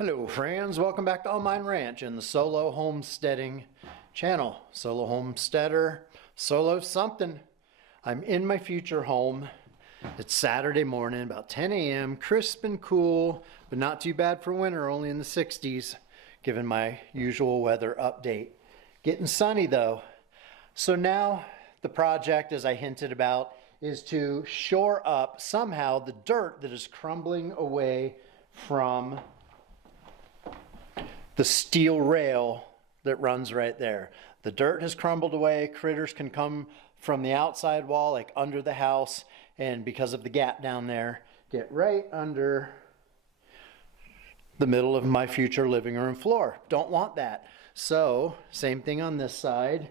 Hello friends, welcome back to On Mine Ranch and the Solo Homesteading channel. Solo homesteader, solo something. I'm in my future home. It's Saturday morning, about 10 a.m., crisp and cool, but not too bad for winter, only in the 60s, given my usual weather update. Getting sunny though. So now the project, as I hinted about, is to shore up somehow the dirt that is crumbling away from the steel rail that runs right there. The dirt has crumbled away. Critters can come from the outside wall, like under the house, and because of the gap down there, get right under the middle of my future living room floor. Don't want that. So, same thing on this side.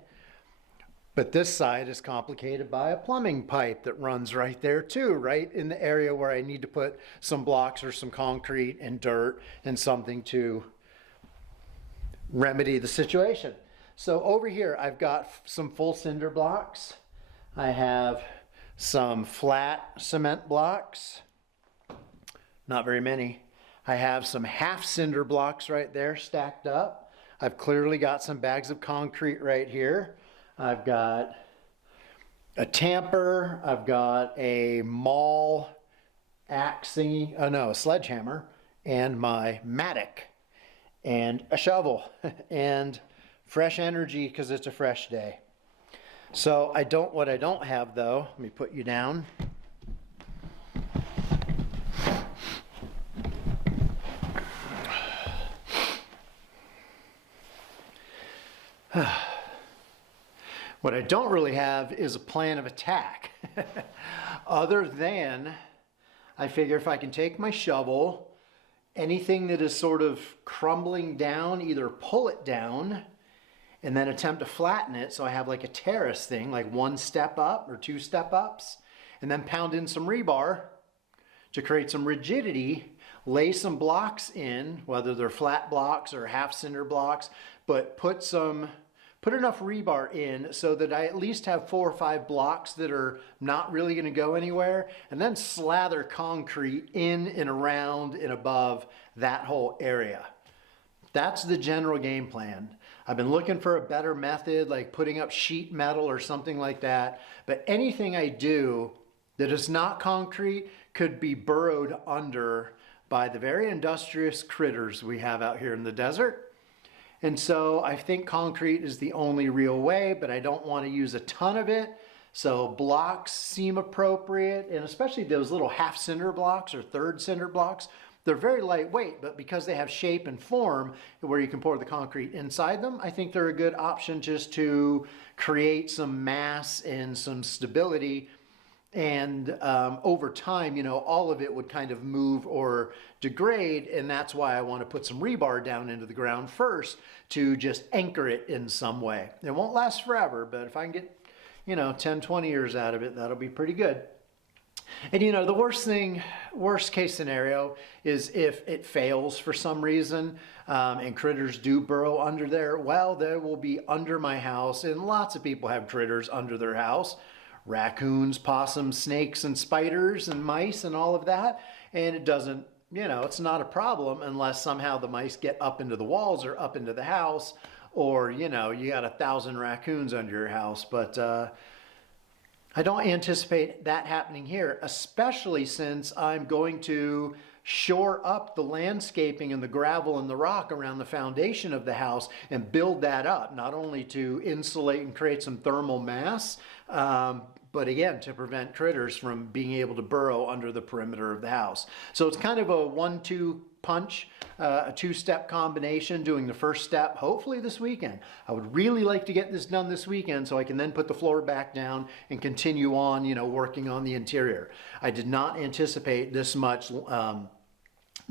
But this side is complicated by a plumbing pipe that runs right there too, right in the area where I need to put some blocks or some concrete and dirt and something to remedy the situation. So over here I've got some full cinder blocks. I have some flat cement blocks, not very many. I have some half cinder blocks right there stacked up. I've clearly got some bags of concrete right here. I've got a tamper, I've got a maul axe thingy, a sledgehammer, and my mattock, and a shovel, and fresh energy because it's a fresh day. So what I don't have though, let me put you down. What I don't really have is a plan of attack. Other than, I figure if I can take my shovel, anything that is sort of crumbling down, either pull it down and then attempt to flatten it so I have like a terrace thing, like one step up or two step ups, and then pound in some rebar to create some rigidity, lay some blocks in, whether they're flat blocks or half cinder blocks, but put enough rebar in so that I at least have 4 or 5 blocks that are not really going to go anywhere, and then slather concrete in and around and above that whole area. That's the general game plan. I've been looking for a better method, like putting up sheet metal or something like that, but anything I do that is not concrete could be burrowed under by the very industrious critters we have out here in the desert. And so I think concrete is the only real way, but I don't want to use a ton of it. So blocks seem appropriate, and especially those little half cinder blocks or third cinder blocks. They're very lightweight, but because they have shape and form where you can pour the concrete inside them, I think they're a good option just to create some mass and some stability. And over time, all of it would kind of move or degrade, and that's why I want to put some rebar down into the ground first to just anchor it in some way. It won't last forever, but if I can get 10, 20 years out of it, that'll be pretty good. And the worst case scenario is if it fails for some reason and critters do burrow under there. Well, they will be under my house, and lots of people have critters under their house. Raccoons, possums, snakes, and spiders, and mice, and all of that. And it doesn't, it's not a problem unless somehow the mice get up into the walls or up into the house, or, you got 1,000 raccoons under your house. But I don't anticipate that happening here, especially since I'm going to shore up the landscaping and the gravel and the rock around the foundation of the house and build that up, not only to insulate and create some thermal mass, but again, to prevent critters from being able to burrow under the perimeter of the house. So it's kind of a 1-2 punch, a 2-step combination, doing the first step hopefully this weekend. I would really like to get this done this weekend so I can then put the floor back down and continue on, working on the interior. I did not anticipate this much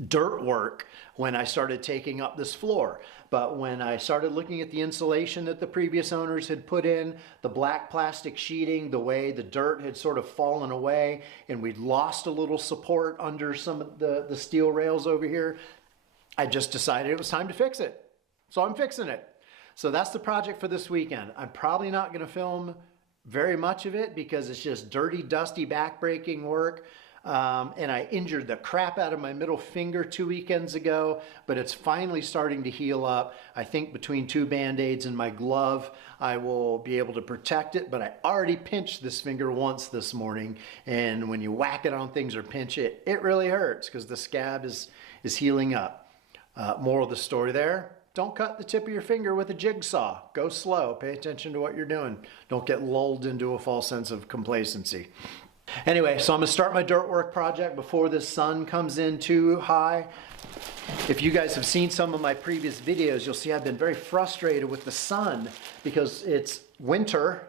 dirt work when I started taking up this floor. But when I started looking at the insulation that the previous owners had put in, the black plastic sheeting, the way the dirt had sort of fallen away, and we'd lost a little support under some of the steel rails over here, I just decided it was time to fix it. So I'm fixing it. So that's the project for this weekend. I'm probably not going to film very much of it because it's just dirty, dusty, backbreaking work. and I injured the crap out of my middle finger 2 weekends ago, but it's finally starting to heal up. I think between 2 Band-Aids and my glove, I will be able to protect it, but I already pinched this finger once this morning, and when you whack it on things or pinch it, it really hurts because the scab is healing up. Moral of the story there, don't cut the tip of your finger with a jigsaw. Go slow, pay attention to what you're doing. Don't get lulled into a false sense of complacency. Anyway, so I'm gonna start my dirt work project before the sun comes in too high. If you guys have seen some of my previous videos, you'll see I've been very frustrated with the sun because it's winter.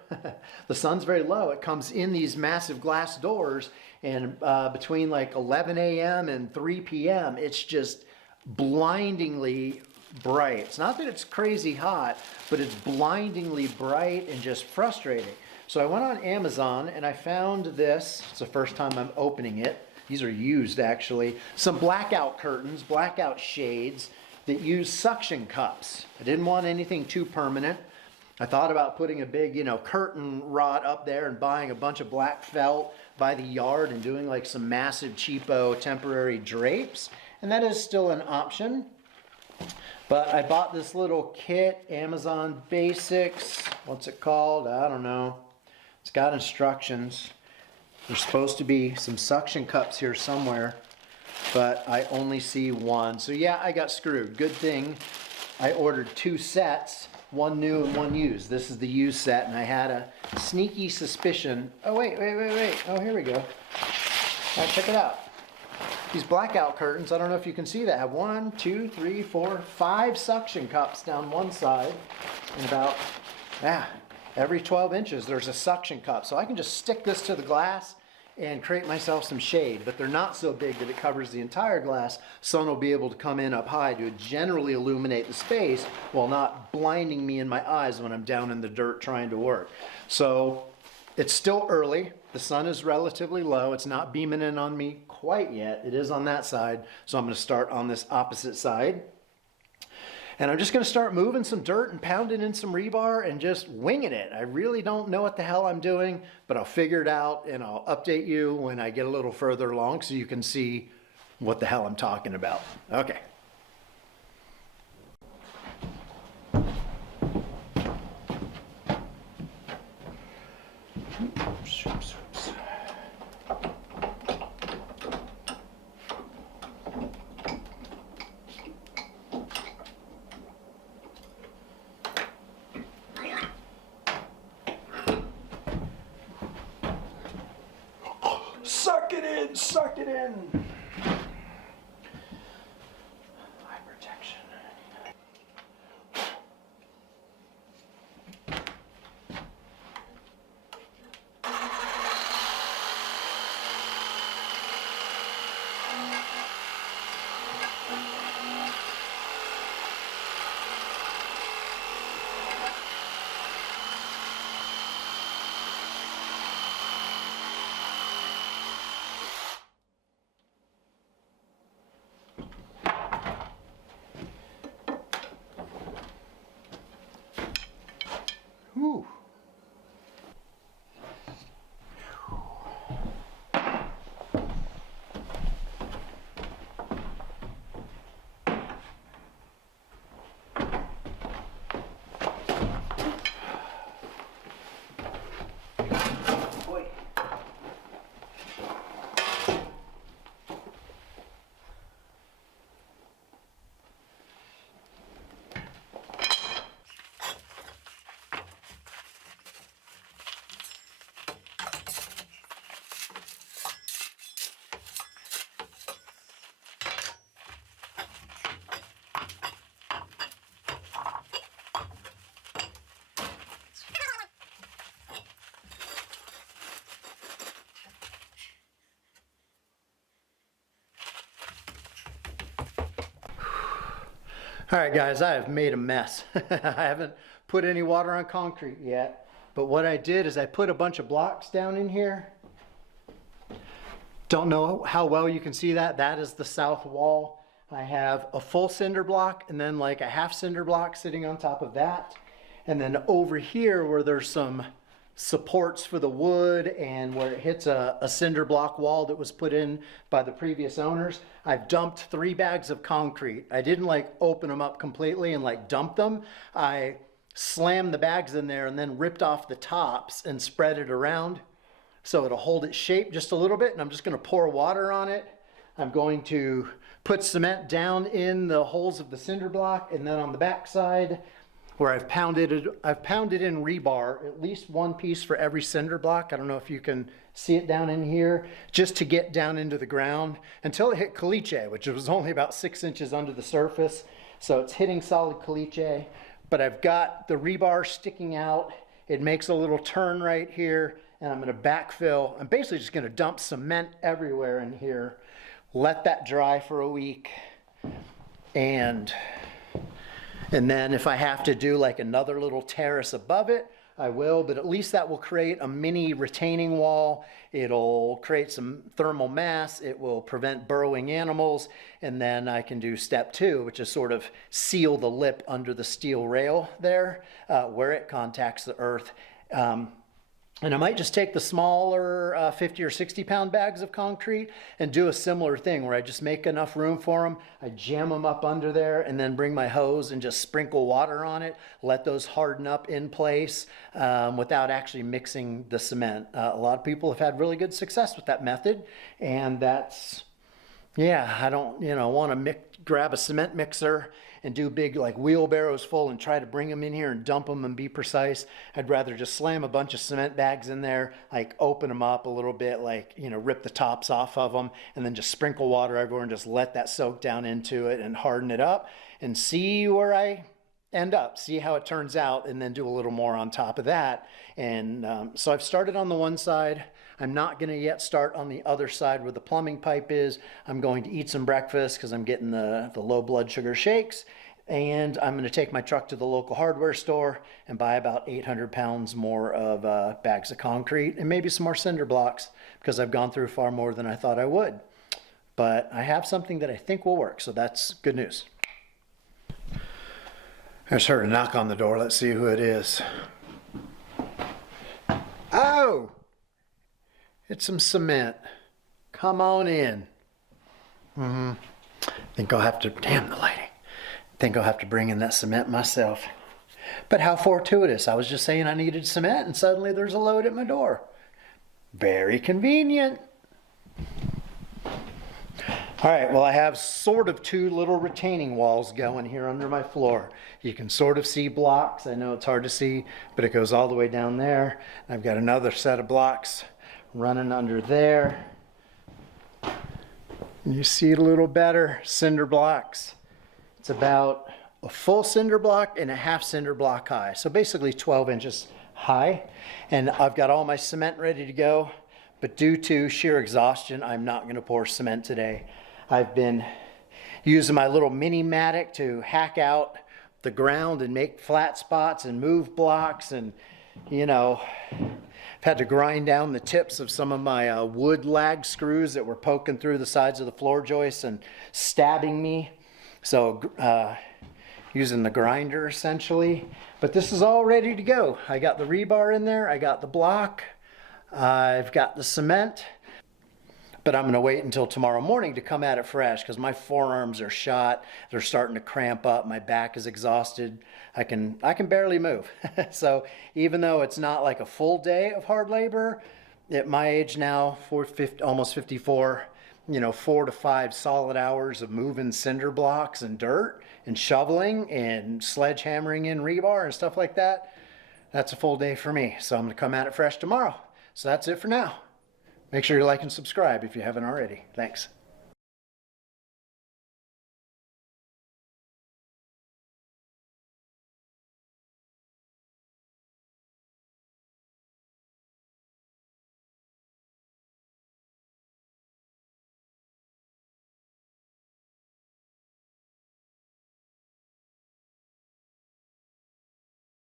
The sun's very low. It comes in these massive glass doors, and between like 11 a.m. and 3 p.m., it's just blindingly bright. It's not that it's crazy hot, but it's blindingly bright and just frustrating. So I went on Amazon and I found this. It's the first time I'm opening it. These are used actually. Some blackout curtains, blackout shades that use suction cups. I didn't want anything too permanent. I thought about putting a big, curtain rod up there and buying a bunch of black felt by the yard and doing like some massive cheapo temporary drapes. And that is still an option. But I bought this little kit, Amazon Basics. What's it called? I don't know. It's got instructions. There's supposed to be some suction cups here somewhere, but I only see one. So yeah, I got screwed. Good thing I ordered 2 sets, one new and one used. This is the used set, and I had a sneaky suspicion. Oh, wait. Oh, here we go. All right, check it out. These blackout curtains, I don't know if you can see that, have 1, 2, 3, 4, 5 suction cups down one side, and about, every 12 inches there's a suction cup. So I can just stick this to the glass and create myself some shade, but they're not so big that it covers the entire glass. Sun will be able to come in up high to generally illuminate the space while not blinding me in my eyes when I'm down in the dirt trying to work. So it's still early. The sun is relatively low. It's not beaming in on me quite yet. It is on that side. So I'm going to start on this opposite side. And I'm just going to start moving some dirt and pounding in some rebar and just winging it. I really don't know what the hell I'm doing, but I'll figure it out and I'll update you when I get a little further along so you can see what the hell I'm talking about. Okay. Suck it in. Eye protection. Whew. Boy. All right, guys, I have made a mess. I haven't put any water on concrete yet, but what I did is I put a bunch of blocks down in here. Don't know how well you can see that. That is the south wall. I have a full cinder block and then like a half cinder block sitting on top of that. And then over here where there's some supports for the wood and where it hits a cinder block wall that was put in by the previous owners, I've dumped 3 bags of concrete. I didn't like open them up completely and like dump them. I slammed the bags in there and then ripped off the tops and spread it around so it'll hold its shape just a little bit, and I'm just going to pour water on it. I'm going to put cement down in the holes of the cinder block, and then on the back side where I've pounded in rebar, at least 1 piece for every cinder block. I don't know if you can see it down in here, just to get down into the ground until it hit caliche, which was only about 6 inches under the surface. So it's hitting solid caliche, but I've got the rebar sticking out. It makes a little turn right here, and I'm gonna backfill. I'm basically just gonna dump cement everywhere in here, let that dry for a week, and then if I have to do like another little terrace above it, I will, but at least that will create a mini retaining wall. It'll create some thermal mass. It will prevent burrowing animals. And then I can do step 2, which is sort of seal the lip under the steel rail there where it contacts the earth. And I might just take the smaller 50 or 60 pound bags of concrete and do a similar thing where I just make enough room for them. I jam them up under there and then bring my hose and just sprinkle water on it, let those harden up in place without actually mixing the cement. A lot of people have had really good success with that method, and that's, yeah, I don't, want to grab a cement mixer and do big like wheelbarrows full and try to bring them in here and dump them and be precise. I'd rather just slam a bunch of cement bags in there, like open them up a little bit, like, rip the tops off of them, and then just sprinkle water everywhere and just let that soak down into it and harden it up and see where I end up, see how it turns out, and then do a little more on top of that. And so I've started on the one side. I'm not going to yet start on the other side where the plumbing pipe is. I'm going to eat some breakfast because I'm getting the low blood sugar shakes. And I'm going to take my truck to the local hardware store and buy about 800 pounds more of bags of concrete and maybe some more cinder blocks, because I've gone through far more than I thought I would. But I have something that I think will work, so that's good news. I just heard a knock on the door. Let's see who it is. Oh! It's some cement. Come on in. Think I'll have to, damn the lighting. Think I'll have to bring in that cement myself. But how fortuitous. I was just saying I needed cement and suddenly there's a load at my door. Very convenient. All right, well, I have sort of 2 little retaining walls going here under my floor. You can sort of see blocks. I know it's hard to see, but it goes all the way down there. I've got another set of blocks running under there. You see it a little better, cinder blocks. It's about a full cinder block and a half cinder block high. So basically 12 inches high. And I've got all my cement ready to go, but due to sheer exhaustion, I'm not gonna pour cement today. I've been using my little mini mattock to hack out the ground and make flat spots and move blocks, and I've had to grind down the tips of some of my wood lag screws that were poking through the sides of the floor joists and stabbing me. So using the grinder essentially. But this is all ready to go. I got the rebar in there. I got the block. I've got the cement. But I'm going to wait until tomorrow morning to come at it fresh because my forearms are shot. They're starting to cramp up. My back is exhausted. I can barely move. So even though it's not like a full day of hard labor, at my age now, almost 54, 4 to 5 solid hours of moving cinder blocks and dirt and shoveling and sledgehammering in rebar and stuff like that, that's a full day for me. So I'm going to come at it fresh tomorrow. So that's it for now. Make sure you like and subscribe if you haven't already. Thanks.